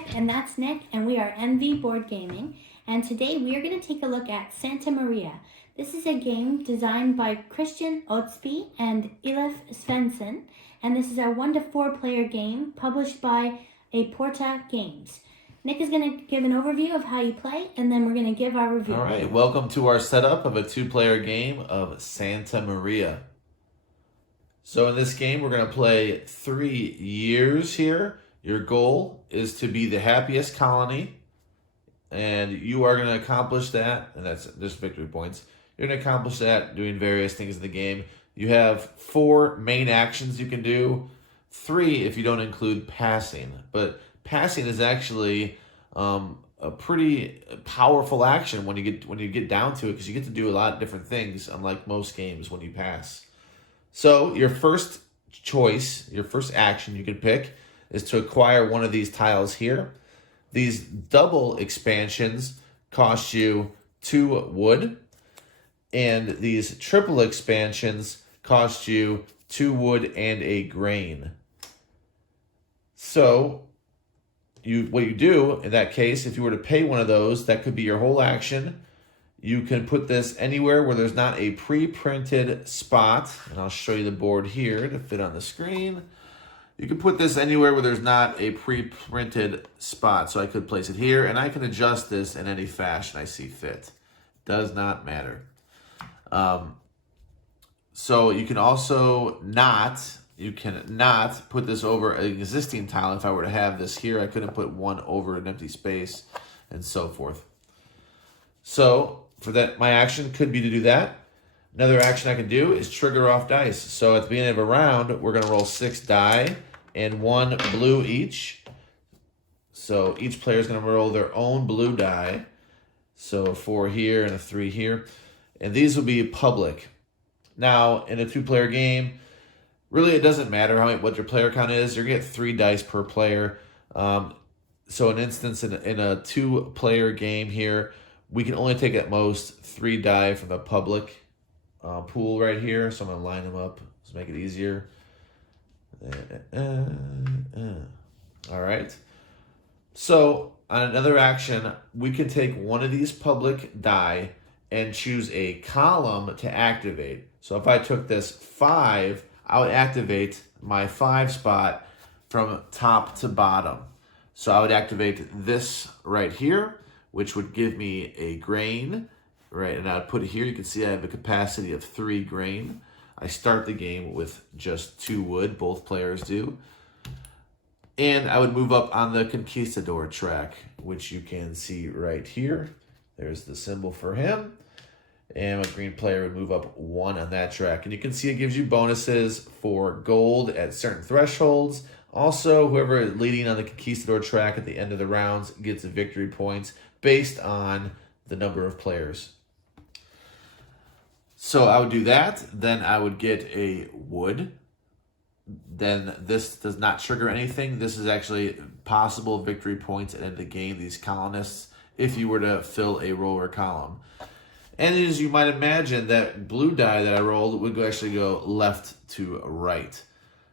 Pip, and that's Nick, and we are MV Board Gaming. And today we are going to take a look at Santa Maria. This is a game designed by Christian Otsby and Ilef Svensson, and this is a 1 to 4 player game published by Porta Games. Nick is going to give an overview of how you play, and then we're going to give our review. All right, welcome to our setup of a 2-player game of Santa Maria. So in this game, we're going to play 3 years here. Your goal is to be the happiest colony, and you are going to accomplish that, and that's just victory points. You're going to accomplish that doing various things in the game. You have 4 main actions you can do, 3 if you don't include passing. But passing is actually a pretty powerful action when you get down to it, because you get to do a lot of different things, unlike most games when you pass. So your first choice, your first action you can pick is to acquire one of these tiles here. These double expansions cost you 2 wood, and these triple expansions cost you 2 wood and a grain. So what you do in that case, if you were to pay one of those, that could be your whole action. You can put this anywhere where there's not a pre-printed spot, and I'll show you the board here to fit on the screen. You can put this anywhere where there's not a pre-printed spot. So I could place it here, and I can adjust this in any fashion I see fit. Does not matter. So you can also not put this over an existing tile. If I were to have this here, I couldn't put one over an empty space, and so forth. So for that, my action could be to do that. Another action I can do is trigger off dice. So at the beginning of a round, we're going to roll 6 die and 1 blue each. So each player is going to roll their own blue die. So a 4 here and a 3 here. And these will be public. Now, in a 2-player game, really it doesn't matter what your player count is. You're going to get 3 dice per player. So an instance in a 2-player game here, we can only take at most 3 die from the public pool right here. So I'm going to line them up to make it easier. All right. So on another action, we can take one of these public die and choose a column to activate. So if I took this 5, I would activate my 5 spot from top to bottom. So I would activate this right here, which would give me a grain, right? And I would put it here. You can see I have a capacity of 3 grain. I start the game with just 2 wood, both players do. And I would move up on the Conquistador track, which you can see right here. There's the symbol for him. And a green player would move up 1 on that track. And you can see it gives you bonuses for gold at certain thresholds. Also, whoever is leading on the Conquistador track at the end of the rounds gets victory points based on the number of players. So I would do that. Then I would get a wood. Then this does not trigger anything. This is actually possible victory points at the end of the game, these colonists, if you were to fill a roller column. And as you might imagine, that blue die that I rolled would actually go left to right.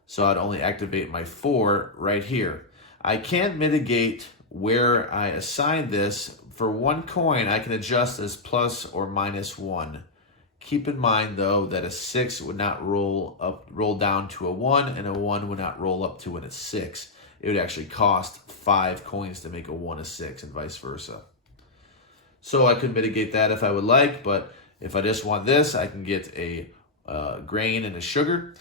So I'd only activate my 4 right here. I can mitigate where I assign this. For 1 coin, I can adjust as plus or minus 1. Keep in mind, though, that a 6 would not roll down to a 1, and a 1 would not roll up to a 6. It would actually cost 5 coins to make a 1 a 6, and vice versa. So I could mitigate that if I would like, but if I just want this, I can get a grain and a sugar.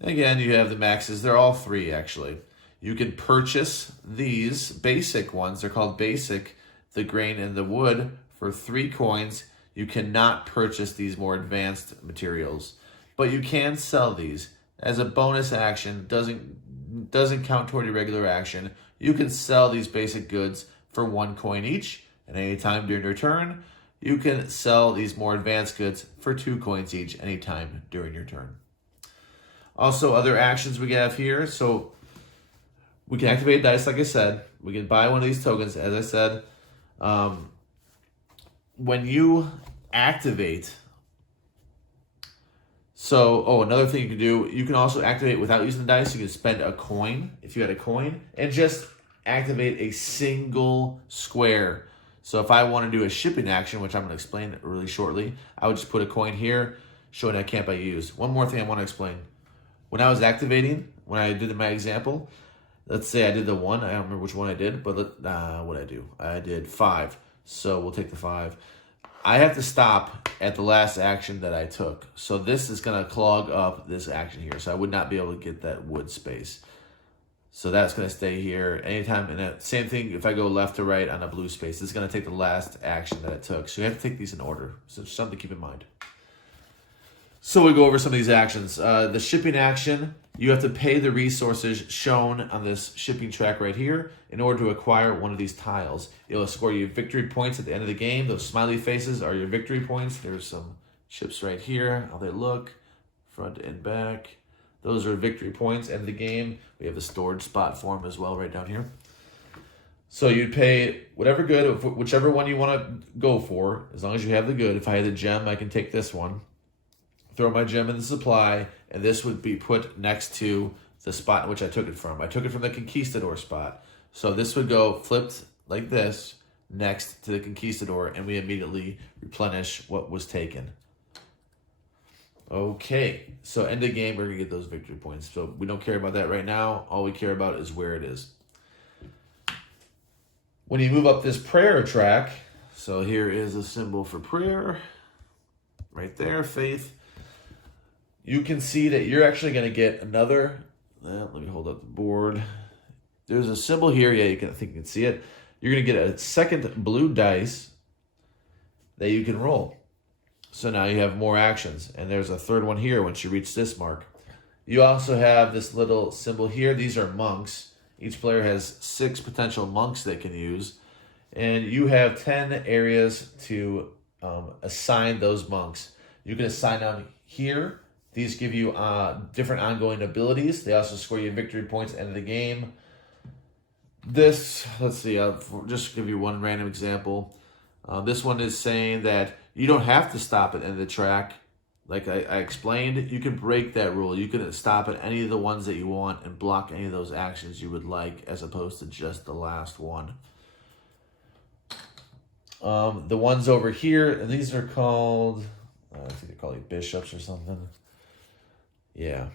Again, you have the maxes. They're all 3, actually. You can purchase these basic ones. They're called basic, the grain and the wood, for 3 coins. You cannot purchase these more advanced materials, but you can sell these as a bonus action. Doesn't count toward your regular action. You can sell these basic goods for 1 coin each. And any time during your turn, you can sell these more advanced goods for 2 coins each anytime during your turn. Also, other actions we have here. So we can activate dice, like I said. We can buy one of these tokens, as I said. When you activate, another thing you can do, you can also activate without using the dice. You can spend a coin, if you had a coin, and just activate a single square. So if I want to do a shipping action, which I'm going to explain really shortly, I would just put a coin here, showing that can't be used. One more thing I want to explain. When I was activating, when I did my example, let's say I did the 1. I don't remember which one I did, but what did I do? I did 5. So we'll take the 5. I have to stop at the last action that I took. So this is going to clog up this action here. So I would not be able to get that wood space. So that's going to stay here anytime. And same thing if I go left to right on a blue space. This is going to take the last action that it took. So you have to take these in order. So it's something to keep in mind. So we'll go over some of these actions. The shipping action, you have to pay the resources shown on this shipping track right here in order to acquire one of these tiles. It'll score you victory points at the end of the game. Those smiley faces are your victory points. There's some chips right here. How they look, front and back. Those are victory points end of the game. We have the storage spot for them as well right down here. So you'd pay whatever good, whichever one you want to go for, as long as you have the good. If I had the gem, I can take this one. Throw my gem in the supply, and this would be put next to the spot in which I took it from. I took it from the conquistador spot. So this would go flipped like this next to the conquistador, and we immediately replenish what was taken. Okay, so end of game, we're going to get those victory points. So we don't care about that right now. All we care about is where it is. When you move up this prayer track, so here is a symbol for prayer. Right there, faith. You can see that you're actually going to get another, let me hold up the board. There's a symbol here. Yeah, I think you can see it. You're going to get a second blue dice that you can roll. So now you have more actions. And there's a third one here once you reach this mark. You also have this little symbol here. These are monks. Each player has 6 potential monks they can use. And you have 10 areas to assign those monks. You can assign them here. These give you different ongoing abilities. They also score you victory points at the end of the game. This, let's see, I'll just give you one random example. This one is saying that you don't have to stop at the end of the track. Like I explained, you can break that rule. You can stop at any of the ones that you want and block any of those actions you would like as opposed to just the last one. The ones over here, and these are called, I think they're called bishops or something. Yeah.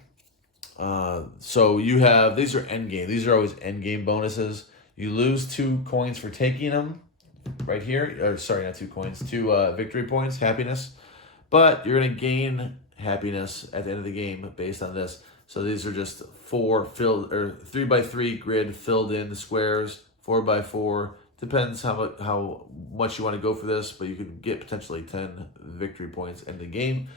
So you have, these are endgame. These are always endgame bonuses. You lose 2 coins for taking them right here. Or sorry, not 2 coins, 2 victory points, happiness. But you're going to gain happiness at the end of the game based on this. So these are just 4 filled, or 3x3 grid filled in squares, 4x4. Depends how much you want to go for this, but you can get potentially 10 victory points in the game.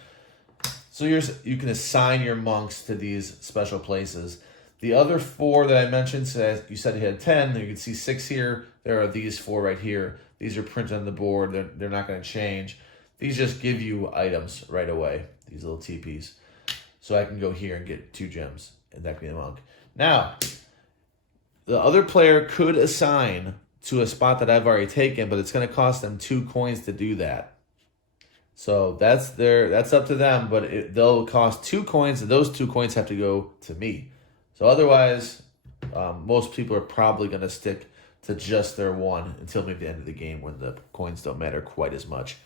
So you can assign your monks to these special places. The other 4 that I mentioned, so you said you had 10. You can see 6 here. There are these 4 right here. These are printed on the board. They're not going to change. These just give you items right away, these little TPs. So I can go here and get 2 gems, and that can be a monk. Now, the other player could assign to a spot that I've already taken, but it's going to cost them 2 coins to do that. So that's up to them, but they'll cost 2 coins, and those 2 coins have to go to me. So otherwise, most people are probably going to stick to just their 1 until maybe the end of the game when the coins don't matter quite as much.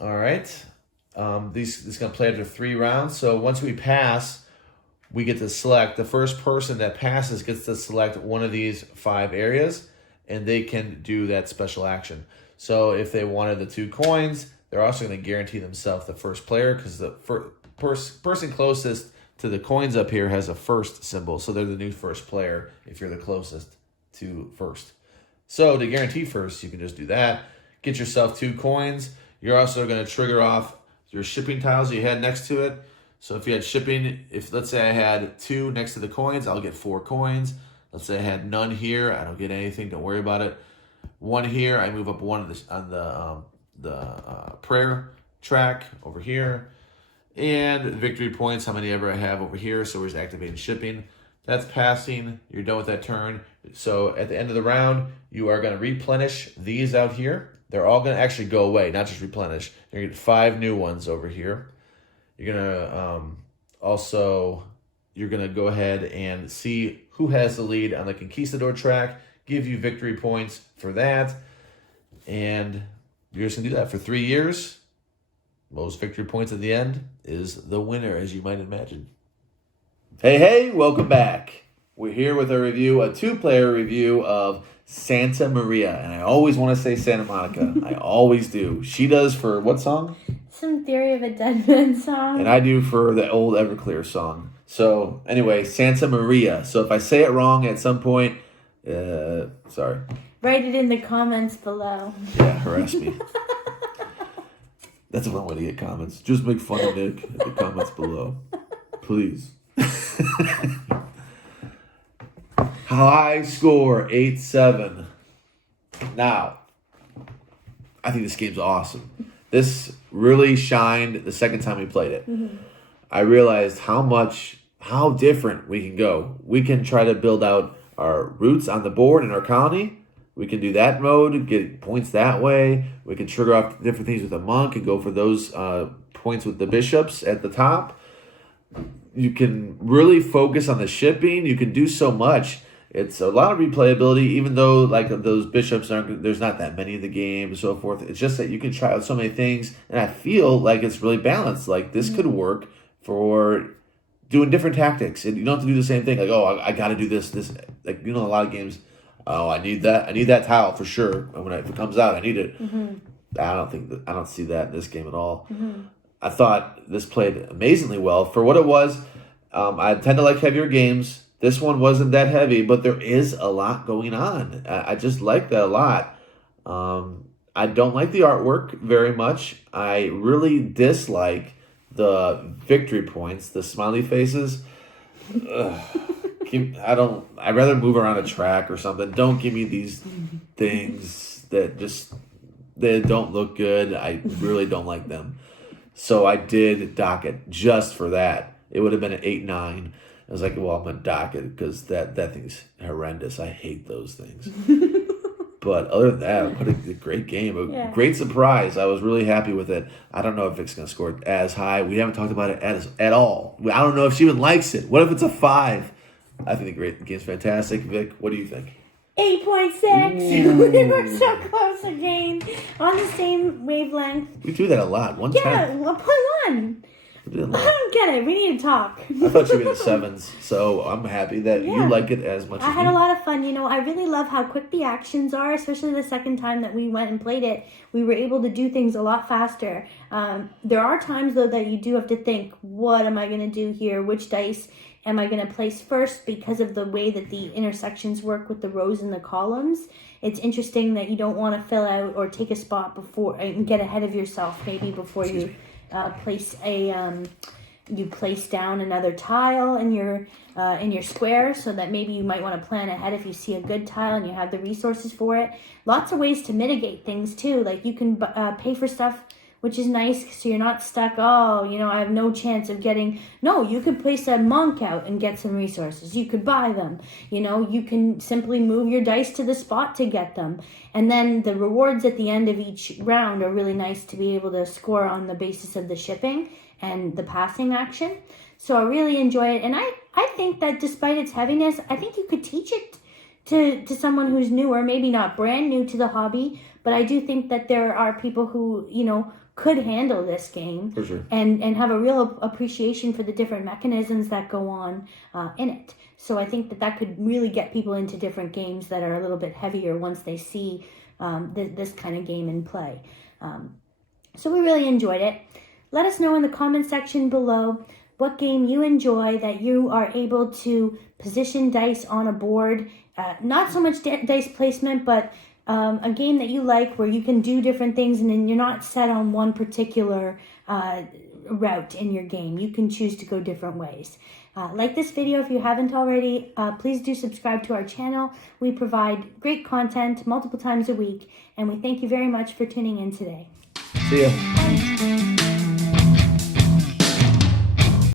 All right. This is going to play after 3 rounds. So once we pass, we get to select. The first person that passes gets to select one of these 5 areas, and they can do that special action. So if they wanted the 2 coins, they're also going to guarantee themselves the first player because the person closest to the coins up here has a first symbol. So they're the new first player if you're the closest to first. So to guarantee first, you can just do that. Get yourself 2 coins. You're also going to trigger off your shipping tiles you had next to it. So if you had shipping, if let's say I had 2 next to the coins, I'll get 4 coins. Let's say I had none here, I don't get anything. Don't worry about it. 1 here, I move up 1 on the prayer track over here, and victory points. How many ever I have over here? So we're just activating shipping. That's passing. You're done with that turn. So at the end of the round, you are going to replenish these out here. They're all going to actually go away, not just replenish. You're going to get 5 new ones over here. You're going to also you're going to go ahead and see who has the lead on the Conquistador track, give you victory points for that. And you're just going to do that for 3 years. Most victory points at the end is the winner, as you might imagine. Hey, welcome back. We're here with a review, a 2-player review of Santa Maria. And I always want to say Santa Monica. I always do. She does for what song? Some Theory of a Dead Man song. And I do for the old Everclear song. So, anyway, Santa Maria. So if I say it wrong at some point, sorry. Write it in the comments below. Yeah, harass me. That's one way to get comments. Just make fun of Nick in the comments below. Please. High score, 8-7. Now, I think this game's awesome. This really shined the second time we played it. Mm-hmm. I realized how different we can go. We can try to build out our routes on the board in our colony. We can do that mode, get points that way. We can trigger off different things with a monk and go for those points with the bishops at the top. You can really focus on the shipping. You can do so much. It's a lot of replayability, even though like those bishops there's not that many in the game and so forth. It's just that you can try out so many things, and I feel like it's really balanced. Like this could work for doing different tactics, and you don't have to do the same thing. Like, oh, I got to do this. Like, you know, a lot of games. Oh, I need that tile for sure. And if it comes out, I need it. Mm-hmm. I don't see that in this game at all. Mm-hmm. I thought this played amazingly well for what it was. I tend to like heavier games. This one wasn't that heavy, but there is a lot going on. I just like that a lot. I don't like the artwork very much. I really dislike the victory points, the smiley faces. I'd rather move around a track or something. Don't give me these things that they don't look good. I really don't like them. So I did dock it just for that. It would have been an 8-9. I was like, well, I'm going to dock it because that thing's horrendous. I hate those things. But other than that, what a great game. Great surprise. I was really happy with it. I don't know if Vic's going to score as high. We haven't talked about it at all. I don't know if she even likes it. What if it's a 5? I think the game's fantastic. Vic, what do you think? 8.6. We were so close again. On the same wavelength. We do that a lot. 110. Yeah, 1.1. I don't get it. We need to talk. I thought you were in the 7s, so I'm happy that you like it as much as me. I had a lot of fun. You know, I really love how quick the actions are, especially the second time that we went and played it. We were able to do things a lot faster. There are times, though, that you do have to think, what am I going to do here? Which dice am I going to place first? Because of the way that the intersections work with the rows and the columns. It's interesting that you don't want to fill out or take a spot before and get ahead of yourself, maybe before you place down another tile in your square, so that maybe you might want to plan ahead if you see a good tile and you have the resources for it. Lots of ways to mitigate things too. Like you can pay for stuff, which is nice, so you're not stuck. Oh, you know, I have no chance of getting. No, you could place a monk out and get some resources. You could buy them. You know, you can simply move your dice to the spot to get them. And then the rewards at the end of each round are really nice to be able to score on the basis of the shipping and the passing action. So I really enjoy it. And I think that despite its heaviness, I think you could teach it to someone who's newer, maybe not brand new to the hobby, but I do think that there are people who, you know, could handle this game for sure. and have a real appreciation for the different mechanisms that go on in it. So I think that could really get people into different games that are a little bit heavier once they see this kind of game in play. So we really enjoyed it. Let us know in the comment section below what game you enjoy that you are able to position dice on a board. Not so much dice placement, but a game that you like where you can do different things and then you're not set on one particular route in your game. You can choose to go different ways. Like this video if you haven't already. Please do subscribe to our channel. We provide great content multiple times a week, and we thank you very much for tuning in today. See ya.